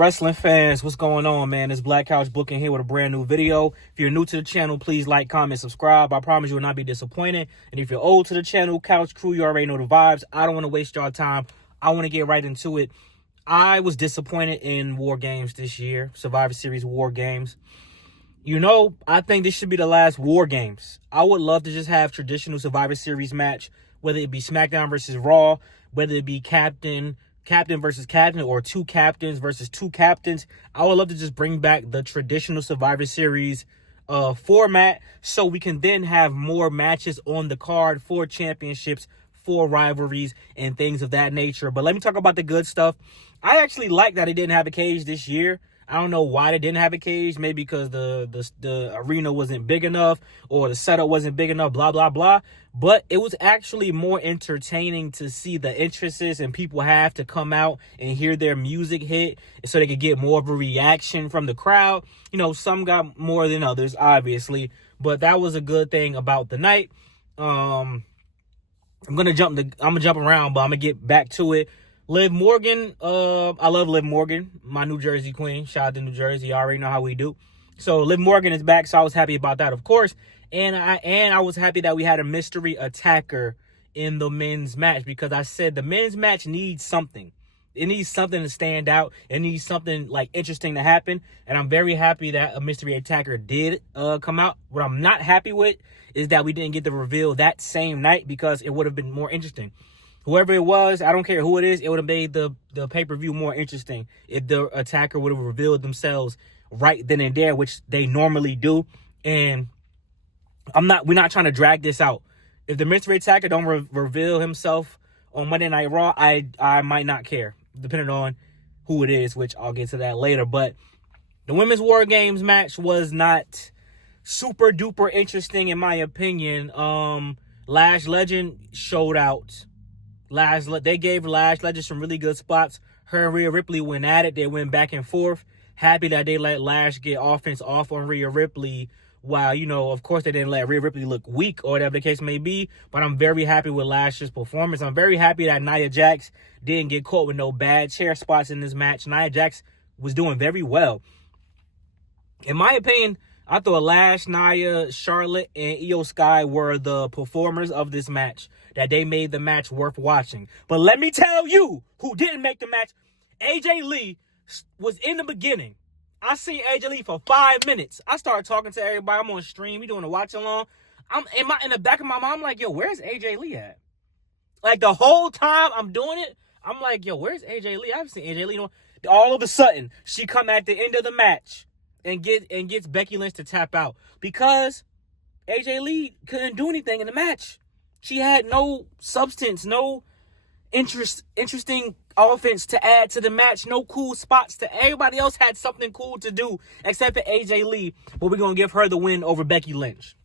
Wrestling fans, what's going on, man? It's Black Couch Booking here with a brand new video. If you're new to the channel, please like, comment, subscribe. I promise you will not be disappointed. And if you're old to the channel, Couch Crew, you already know the vibes. I don't want to waste your time. I want to get right into it. I was disappointed in War Games this year, Survivor Series War Games. You know, I think this should be the last War Games. I would love to just have traditional Survivor Series match, whether it be SmackDown versus Raw, whether it be captain versus captain, or two captains versus two captains. I would love to just bring back the traditional Survivor Series format so we can then have more matches on the card for championships, for rivalries, and things of that nature. But let me talk about the good stuff. I actually like that it didn't have a cage this year. I don't know why they didn't have a cage. Maybe because the arena wasn't big enough or the setup wasn't big enough, blah, blah, blah. But it was actually more entertaining to see the entrances and people have to come out and hear their music hit so they could get more of a reaction from the crowd. You know, some got more than others, obviously. But that was a good thing about the night. I'm gonna jump around, but I'm gonna get back to it. Liv Morgan, I love Liv Morgan, my New Jersey queen. Shout out to New Jersey. You already know how we do. So Liv Morgan is back, so I was happy about that, of course. And I was happy that we had a mystery attacker in the men's match, because I said the men's match needs something. It needs something to stand out. It needs something like interesting to happen. And I'm very happy that a mystery attacker did come out. What I'm not happy with is that we didn't get the reveal that same night, because it would have been more interesting. Whoever it was, I don't care who it is, it would have made the pay-per-view more interesting if the attacker would have revealed themselves right then and there, which they normally do. And we're not trying to drag this out. If the mystery attacker don't reveal himself on Monday Night Raw, I might not care, depending on who it is, which I'll get to that later. But the Women's War Games match was not super duper interesting in my opinion. Lash Legend showed out. They gave Lash Legend some really good spots. Her and Rhea Ripley went at it. They went back and forth. Happy that they let Lash get offense off on Rhea Ripley. While, you know, of course they didn't let Rhea Ripley look weak or whatever the case may be. But I'm very happy with Lash's performance. I'm very happy that Nia Jax didn't get caught with no bad chair spots in this match. Nia Jax was doing very well. In my opinion, I thought Lash, Nia, Charlotte, and Io Sky were the performers of this match, that they made the match worth watching. But let me tell you who didn't make the match. AJ Lee was in the beginning. I seen AJ Lee for 5 minutes. I started talking to everybody. I'm on stream. We doing a watch along. I'm in the back of my mind, I'm like, yo, where's AJ Lee at? Like the whole time I'm doing it, I'm like, yo, where's AJ Lee? I haven't seen AJ Lee. All of a sudden, she come at the end of the match and gets Becky Lynch to tap out, because AJ Lee couldn't do anything in the match. She had no substance, no interesting offense to add to the match, no cool spots everybody else had something cool to do except for AJ Lee, but we're going to give her the win over Becky Lynch.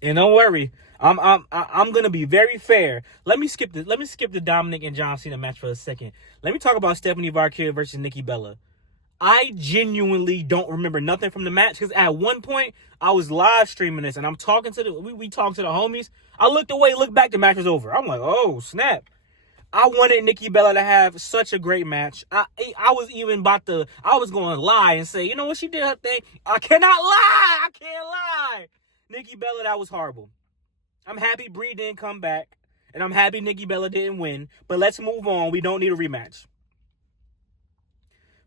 And don't worry, I'm going to be very fair. Let me skip the Dominic and John Cena match for a second. Let me talk about Stephanie Valkyria versus Nikki Bella. I genuinely don't remember nothing from the match, because at one point I was live streaming this and I'm talking to we talked to the homies. I looked away, looked back, the match was over. I'm like, oh snap! I wanted Nikki Bella to have such a great match. I was going to lie and say, you know what, she did her thing. I cannot lie. I can't lie. Nikki Bella, that was horrible. I'm happy Brie didn't come back, and I'm happy Nikki Bella didn't win. But let's move on. We don't need a rematch.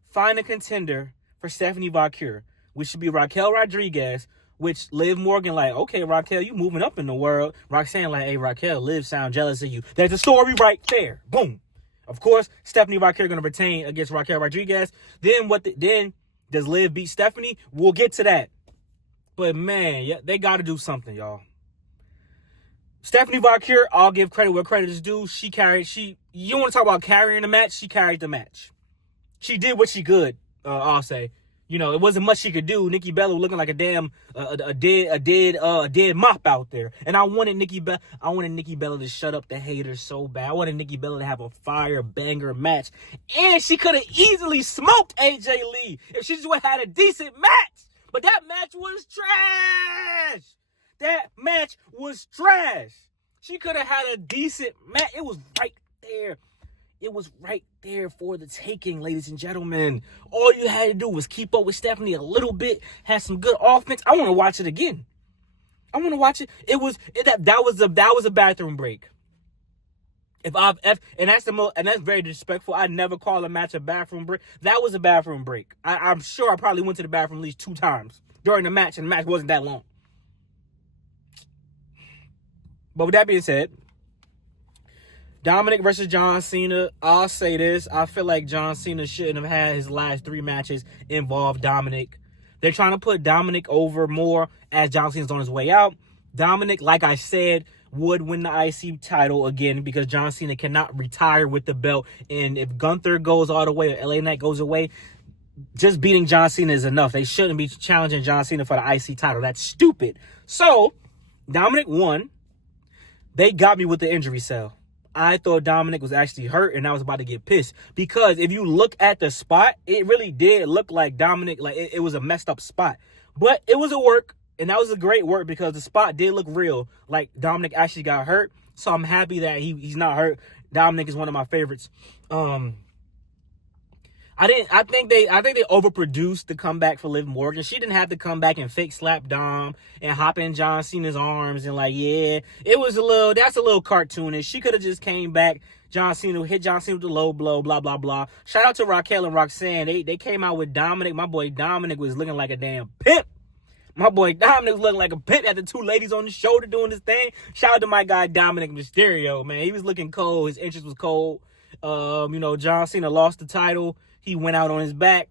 Find a contender for Stephanie Valkyria, which should be Raquel Rodriguez, which Liv Morgan like, okay, Raquel, you moving up in the world. Roxanne like, hey, Raquel, Liv sound jealous of you. There's a story right there. Boom. Of course, Stephanie Valkyria going to retain against Raquel Rodriguez. Then then does Liv beat Stephanie? We'll get to that. But man, yeah, they got to do something, y'all. Stephanie Valkyria, I'll give credit where credit is due. You want to talk about carrying the match? She carried the match. She did what she could, I'll say. You know, it wasn't much she could do. Nikki Bella was looking like a damn a dead mop out there. And I wanted Nikki Bella to shut up the haters so bad. I wanted Nikki Bella to have a fire banger match. And she could have easily smoked AJ Lee if she just had a decent match. But that match was trash. That match was trash. She could have had a decent match. It was right there. It was right there for the taking, ladies and gentlemen. All you had to do was keep up with Stephanie a little bit, have some good offense. I want to watch it again. I want to watch it. That was a bathroom break. And that's very disrespectful. I never call a match a bathroom break. That was a bathroom break. I'm sure I probably went to the bathroom at least 2 times during the match, and the match wasn't that long. But with that being said, Dominic versus John Cena. I'll say this. I feel like John Cena shouldn't have had his last 3 matches involve Dominic. They're trying to put Dominic over more as John Cena's on his way out. Dominic, like I said, would win the IC title again because John Cena cannot retire with the belt. And if Gunther goes all the way or LA Knight goes away, just beating John Cena is enough. They shouldn't be challenging John Cena for the IC title. That's stupid. So, Dominic won. They got me with the injury cell. I thought Dominic was actually hurt, and I was about to get pissed. Because if you look at the spot, it really did look like Dominic, like it was a messed up spot. But it was a work, and that was a great work because the spot did look real. Like Dominic actually got hurt, so I'm happy that he's not hurt. Dominic is one of my favorites. I think they overproduced the comeback for Liv Morgan. She didn't have to come back and fake slap Dom and hop in John Cena's arms and that's a little cartoonish. She could have just came back. John Cena hit John Cena with the low blow, blah, blah, blah. Shout out to Raquel and Roxanne. They came out with Dominic. My boy Dominic was looking like a damn pimp. My boy Dominic was looking like a pimp. Had the 2 ladies on the shoulder doing his thing. Shout out to my guy Dominic Mysterio, man. He was looking cold. His entrance was cold. John Cena lost the title. He went out on his back,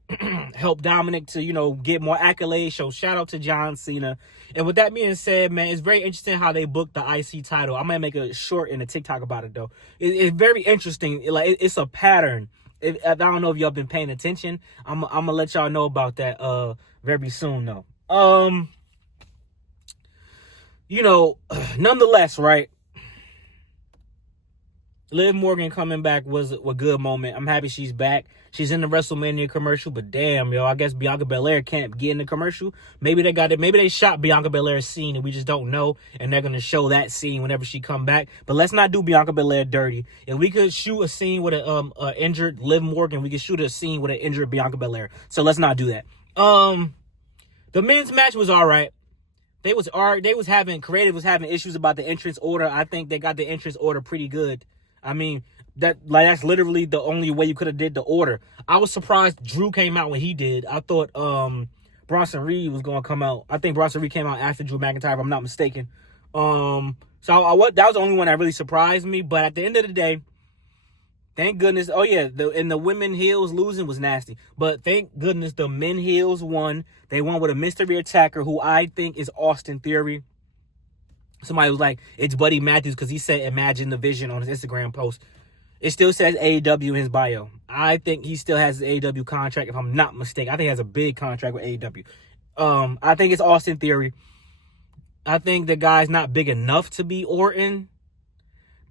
helped Dominic to, get more accolades. So shout out to John Cena. And with that being said, man, it's very interesting how they booked the IC title. I'm going to make a short and a TikTok about it, though. It's very interesting. It's a pattern. I don't know if y'all been paying attention. I'm going to let y'all know about that very soon, though. Nonetheless, right? Liv Morgan coming back was a good moment. I'm happy she's back. She's in the WrestleMania commercial, but damn, yo, I guess Bianca Belair can't get in the commercial. Maybe they got it. Maybe they shot Bianca Belair's scene and we just don't know, and they're gonna show that scene whenever she come back. But let's not do Bianca Belair dirty. If we could shoot a scene with a injured Liv Morgan, we could shoot a scene with an injured Bianca Belair. So let's not do that. The men's match was all right. Creative was having issues about the entrance order. I think they got the entrance order pretty good. I mean, that's literally the only way you could have did the order. I was surprised Drew came out when he did. I thought Bronson Reed was going to come out. I think Bronson Reed came out after Drew McIntyre, if I'm not mistaken. So that was the only one that really surprised me. But at the end of the day, thank goodness. Oh, yeah, the women heels losing was nasty. But thank goodness the men heels won. They won with a mystery attacker who I think is Austin Theory. Somebody was like, it's Buddy Matthews because he said Imagine the Vision on his Instagram post. It still says AEW in his bio. I think he still has his AEW contract, if I'm not mistaken. I think he has a big contract with AEW. I think it's Austin Theory. I think the guy's not big enough to be Orton.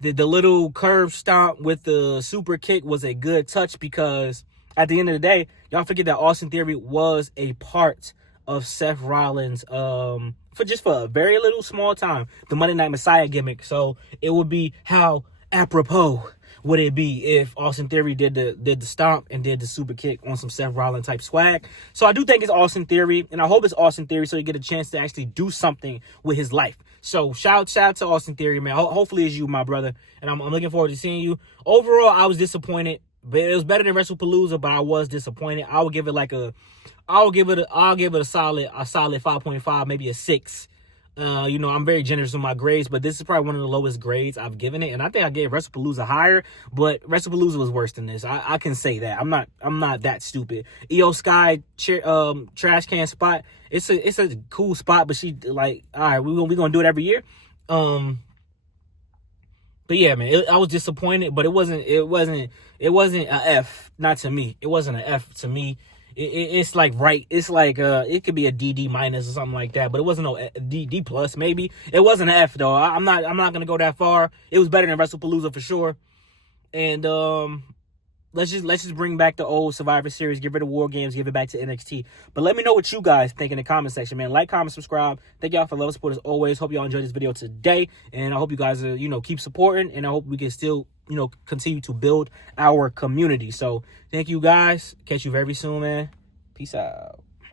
The little curve stomp with the super kick was a good touch because at the end of the day, y'all forget that Austin Theory was a part of Seth Rollins for a very little small time, the Monday Night Messiah gimmick. So it would be how apropos would it be if Austin Theory did the stomp and did the super kick on some Seth Rollins type swag. So I do think it's Austin Theory, and I hope it's Austin Theory so you get a chance to actually do something with his life. So shout out to Austin Theory, man. Hopefully it's you, my brother, and I'm looking forward to seeing you. Overall, I was disappointed, but it was better than WrestlePalooza, but I was disappointed. I'll give it a solid 5.5, maybe a 6. I'm very generous with my grades, but this is probably one of the lowest grades I've given it. And I think I gave WrestlePalooza higher, but WrestlePalooza was worse than this. I can say that. I'm not that stupid. Io Sky trash can spot. It's a cool spot, but she all right, we gonna do it every year. But yeah, man, I was disappointed, but it wasn't a F, not to me. It wasn't an F to me. It's like right. It's like it could be a D minus or something like that, but it wasn't no D plus maybe. It wasn't an F though. I'm not gonna go that far. It was better than WrestlePalooza for sure. And let's just bring back the old Survivor Series. Get rid of War Games. Give it back to NXT. But let me know what you guys think in the comment section, man. Like, comment, subscribe. Thank y'all for love support as always. Hope y'all enjoyed this video today, and I hope you guys keep supporting, and I hope we can still you know, continue to build our community. So thank you guys. Catch you very soon, man. Peace out.